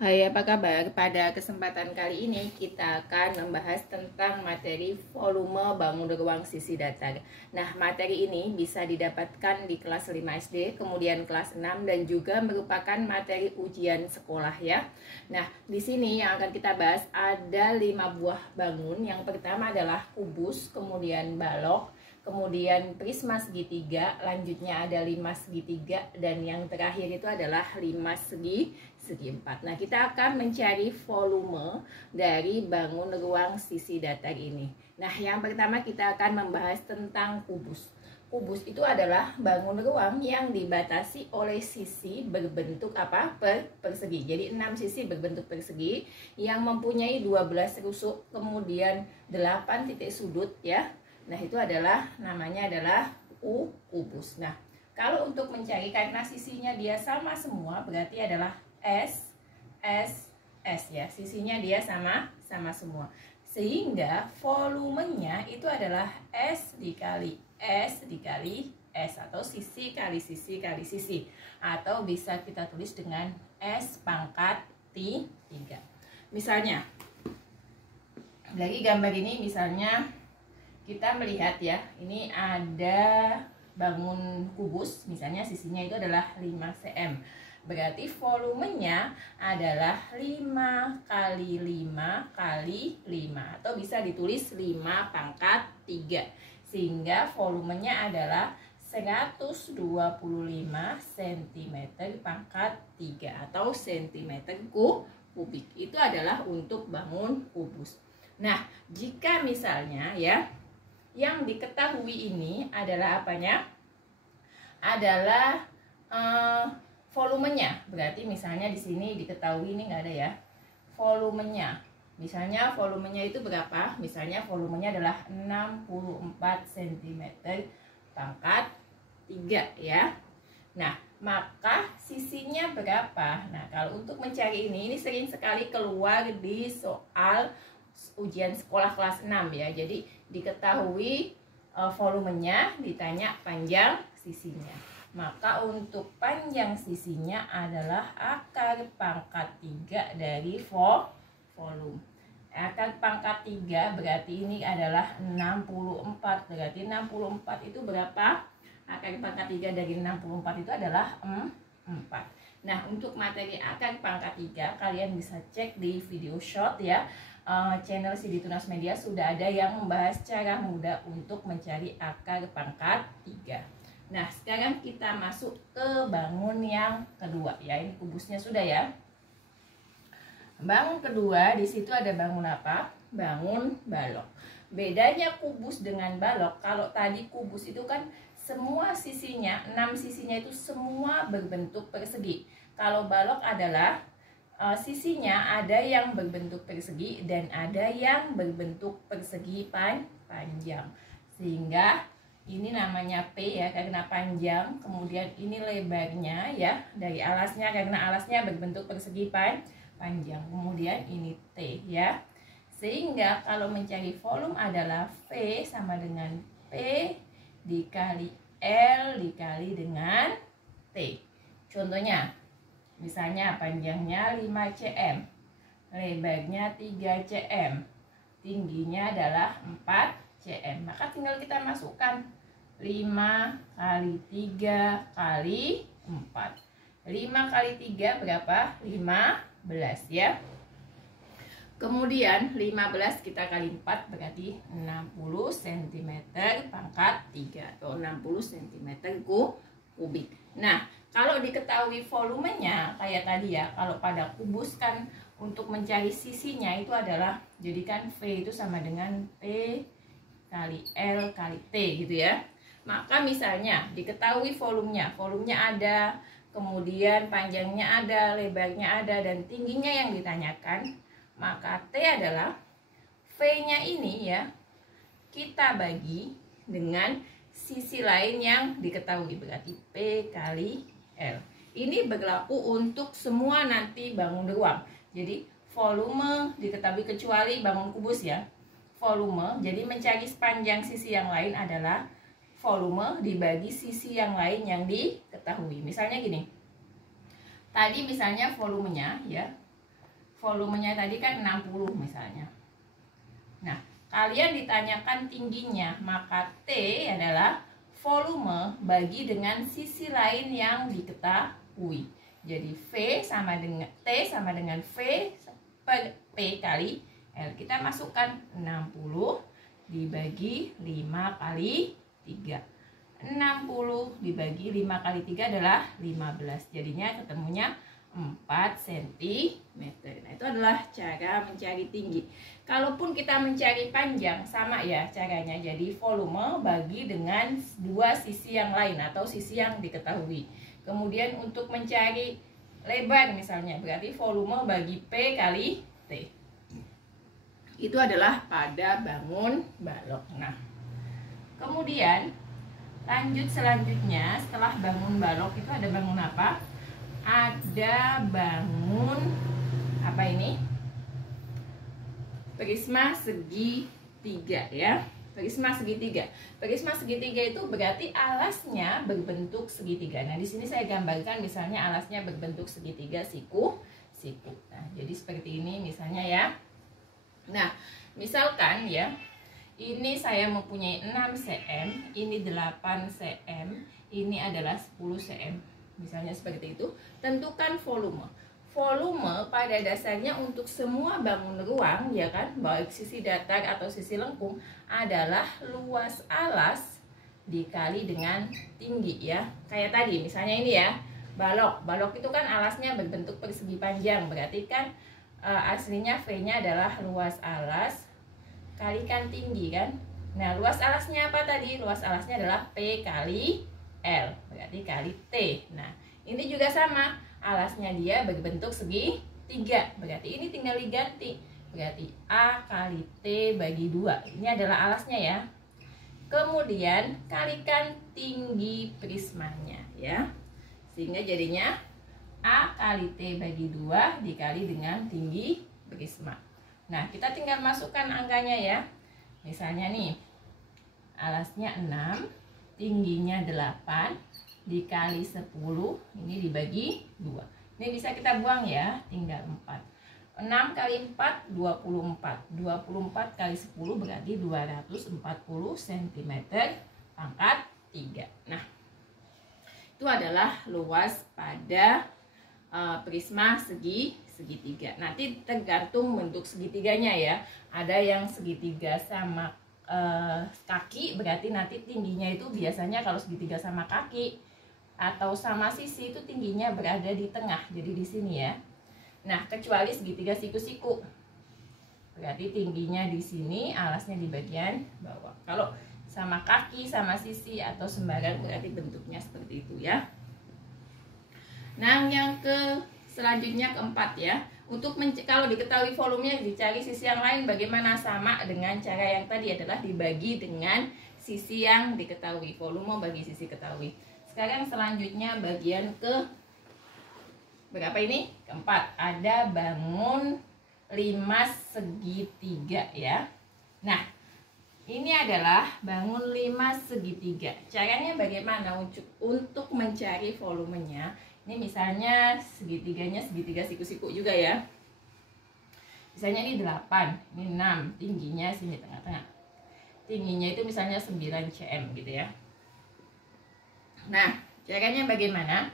Hai, apa kabar? Pada kesempatan kali ini kita akan membahas tentang materi volume bangun ruang sisi datar. Nah, materi ini bisa didapatkan di kelas 5 SD, kemudian kelas 6 dan juga merupakan materi ujian sekolah ya. Nah, di sini yang akan kita bahas ada 5 buah bangun. Yang pertama adalah kubus, kemudian balok, kemudian prisma segitiga, lanjutnya ada 5 segitiga, dan yang terakhir itu adalah 5 segi 4. Nah, kita akan mencari volume dari bangun ruang sisi datar ini. Nah, yang pertama kita akan membahas tentang kubus. Kubus itu adalah bangun ruang yang dibatasi oleh sisi berbentuk persegi. Jadi 6 sisi berbentuk persegi yang mempunyai 12 rusuk, kemudian 8 titik sudut ya. Nah, itu adalah namanya adalah kubus. Nah, kalau untuk mencari karena sisinya dia sama semua berarti adalah S ya, sisinya dia sama semua, sehingga volumenya itu adalah S dikali S atau sisi kali sisi, atau bisa kita tulis dengan S pangkat 3. Misalnya lagi gambar ini, misalnya kita melihat ya, ini ada bangun kubus, misalnya sisinya itu adalah 5 cm. Berarti volumenya adalah 5 kali 5 kali 5, atau bisa ditulis 5 pangkat 3, sehingga volumenya adalah 125 cm pangkat 3 atau cm kubik. Itu adalah untuk bangun kubus. Nah, jika misalnya ya, yang diketahui ini adalah apanya? Adalah volumenya. Berarti misalnya di sini diketahui ini nggak ada ya, volumenya. Misalnya volumenya itu berapa? Misalnya volumenya adalah 64 cm pangkat 3 ya. Nah, maka sisinya berapa? Nah, kalau untuk mencari ini sering sekali keluar di soal ujian sekolah kelas 6 ya. Jadi diketahui volumenya, ditanya panjang sisinya. Maka untuk panjang sisinya adalah akar pangkat 3 dari volume. Akar pangkat 3 berarti ini adalah 64. Berarti 64 itu berapa? Akar pangkat 3 dari 64 itu adalah 4. Nah, untuk materi akar pangkat 3 kalian bisa cek di video short ya. Channel Sidi Tunas Media sudah ada yang membahas cara mudah untuk mencari akar pangkat 3. Nah, sekarang kita masuk ke bangun yang kedua ya. Ini kubusnya sudah ya. Bangun kedua, di situ ada bangun apa? Bangun balok. Bedanya kubus dengan balok, kalau tadi kubus itu kan semua sisinya, 6 sisinya itu semua berbentuk persegi. Kalau balok adalah sisinya ada yang berbentuk persegi dan ada yang berbentuk persegi panjang. Sehingga ini namanya P ya, karena panjang. Kemudian ini lebarnya ya, dari alasnya, karena alasnya berbentuk persegi panjang. Kemudian ini T ya. Sehingga kalau mencari volume adalah V sama dengan P dikali L dikali dengan T. Contohnya, misalnya panjangnya 5 cm, lebarnya 3 cm, tingginya adalah 4 cm. Maka tinggal kita masukkan 5 kali 3 kali 4. 5 kali 3 berapa? 15 ya. Kemudian 15 kita kali 4 berarti 60 cm pangkat 3 atau 60 cm kubik. Nah, kalau diketahui volumenya kayak tadi ya, kalau pada kubus kan untuk mencari sisinya itu adalah jadikan V itu sama dengan P kali L kali T gitu ya. Maka misalnya diketahui volumenya ada, kemudian panjangnya ada, lebarnya ada, dan tingginya yang ditanyakan, maka T adalah V-nya ini ya, kita bagi dengan sisi lain yang diketahui, berarti P kali L. Ini berlaku untuk semua nanti bangun ruang. Jadi volume diketahui kecuali bangun kubus ya. Volume, jadi mencari sepanjang sisi yang lain adalah volume dibagi sisi yang lain yang diketahui. Misalnya gini, tadi misalnya volumenya ya, volumenya tadi kan 60 misalnya. Nah, kalian ditanyakan tingginya, maka T adalah volume bagi dengan sisi lain yang diketahui. Jadi V sama dengan T sama dengan V per P kali L. Kita masukkan 60 dibagi 5 kali 3. 60 dibagi 5 kali 3 adalah 15. Jadinya ketemunya 4 cm. Nah, itu adalah cara mencari tinggi. Kalaupun kita mencari panjang, sama ya caranya. Jadi volume bagi dengan dua sisi yang lain atau sisi yang diketahui. Kemudian untuk mencari lebar misalnya, berarti volume bagi P kali T. Itu adalah pada bangun balok. Nah, kemudian lanjut selanjutnya, setelah bangun balok itu ada bangun apa? Ada bangun apa ini? Prisma segitiga ya. Prisma segitiga. Prisma segitiga itu berarti alasnya berbentuk segitiga. Nah, di sini saya gambarkan misalnya alasnya berbentuk segitiga siku. Nah, jadi seperti ini misalnya ya. Nah, misalkan ya, ini saya mempunyai 6 cm, ini 8 cm, ini adalah 10 cm. Misalnya seperti itu. Tentukan volume. Volume pada dasarnya untuk semua bangun ruang ya kan, baik sisi datar atau sisi lengkung, adalah luas alas dikali dengan tinggi ya. Kayak tadi misalnya ini ya, balok. Balok itu kan alasnya berbentuk persegi panjang, berarti kan aslinya V-nya adalah luas alas kalikan tinggi kan. Nah, luas alasnya apa tadi? Luas alasnya adalah P kali L, berarti kali T. Nah, ini juga sama, alasnya dia berbentuk segitiga, berarti ini tinggal diganti, berarti A kali T bagi 2. Ini adalah alasnya ya. Kemudian kalikan tinggi prismanya ya, sehingga jadinya A kali T bagi 2 dikali dengan tinggi prisma. Nah, kita tinggal masukkan angkanya ya. Misalnya nih, alasnya 6, tingginya 8, dikali 10, ini dibagi 2. Ini bisa kita buang ya, tinggal 4. 6 kali 4, 24. 24 kali 10 berarti 240 cm pangkat 3. Nah, itu adalah luas pada prisma segitiga. Nanti tergantung bentuk segitiganya ya. Ada yang segitiga sama kaki, berarti nanti tingginya itu biasanya kalau segitiga sama kaki atau sama sisi itu tingginya berada di tengah. Jadi di sini ya. Nah, kecuali segitiga siku-siku, berarti tingginya di sini, alasnya di bagian bawah. Kalau sama kaki, sama sisi atau sembarang berarti bentuknya seperti itu ya. Nah, yang selanjutnya keempat ya. Untuk kalau diketahui volumenya dicari sisi yang lain bagaimana? Sama dengan cara yang tadi, adalah dibagi dengan sisi yang diketahui. Volume bagi sisi ketahui. Sekarang selanjutnya bagian ke berapa ini? Keempat. Ada bangun limas segitiga ya. Nah, ini adalah bangun limas segitiga. Caranya bagaimana untuk mencari volumenya? Ini misalnya segitiganya segitiga siku-siku juga ya. Misalnya ini 8, ini 6, tingginya sini tengah-tengah. Tingginya itu misalnya 9 cm gitu ya. Nah, caranya bagaimana?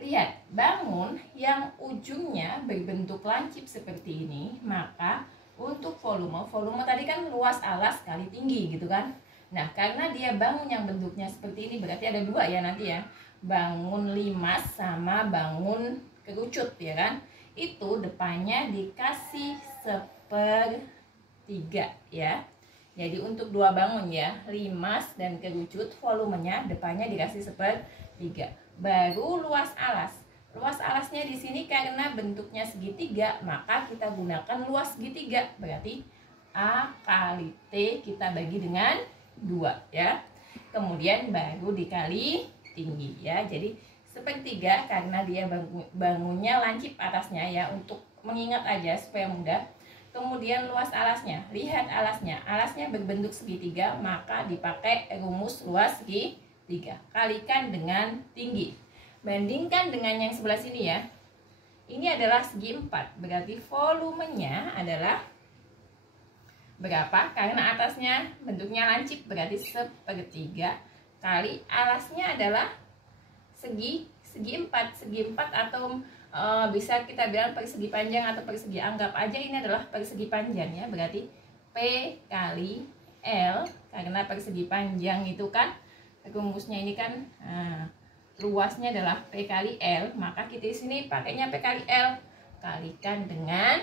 Lihat, bangun yang ujungnya berbentuk lancip seperti ini, maka untuk volume tadi kan luas alas kali tinggi gitu kan. Nah, karena dia bangun yang bentuknya seperti ini, berarti ada dua ya nanti ya. Bangun limas sama bangun kerucut ya kan. Itu depannya dikasih 1/3 ya. Jadi untuk dua bangun ya, limas dan kerucut, volumenya depannya dikasih 1/3. Baru luas alas. Luas alasnya di sini karena bentuknya segitiga, maka kita gunakan luas segitiga. Berarti A kali T kita bagi dengan 2 ya. Kemudian baru dikali tinggi ya. Jadi 1/3 karena dia bangunnya lancip atasnya ya, untuk mengingat aja supaya mudah. Kemudian luas alasnya, lihat alasnya. Alasnya berbentuk segitiga, maka dipakai rumus luas segitiga. Kalikan dengan tinggi. Bandingkan dengan yang sebelah sini ya. Ini adalah segi 4, berarti volumenya adalah berapa? Karena atasnya bentuknya lancip, berarti 1/3 kali alasnya adalah segi 4. Segi 4 atau bisa kita bilang persegi panjang atau persegi, anggap aja ini adalah persegi panjang ya. Berarti P kali L, karena persegi panjang itu kan rumusnya ini kan luasnya adalah P kali L, maka kita di sini pakainya P kali L kalikan dengan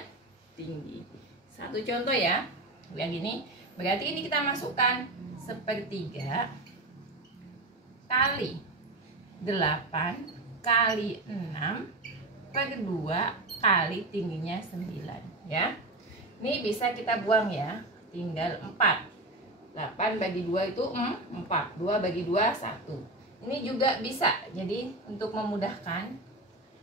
tinggi. Satu contoh ya, yang gini. Berarti ini kita masukkan 1/3 kali 8 kali 6/2 kali tingginya 9 ya. Ini bisa kita buang ya, tinggal 4. 8 bagi 2 itu 4, 2 bagi 2 1. Ini juga bisa, jadi untuk memudahkan.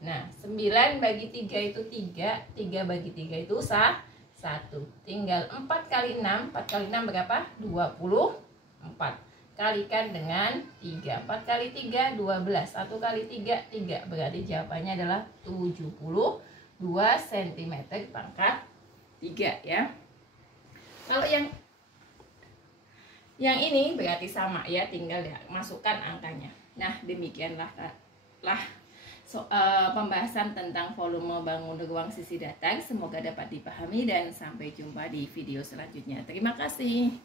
Nah, 9 bagi 3 itu 3, 3 bagi 3 itu 1. Tinggal 4 kali 6, 4 kali 6 berapa? 24. Kalikan dengan 3, 4 kali 3, 12. 1 kali 3, 3. Berarti jawabannya adalah 72 cm pangkat 3 ya. Kalau yang ini berarti sama ya, tinggal ya masukkan angkanya. Nah, demikianlah pembahasan tentang volume bangun ruang sisi datar. Semoga dapat dipahami dan sampai jumpa di video selanjutnya. Terima kasih.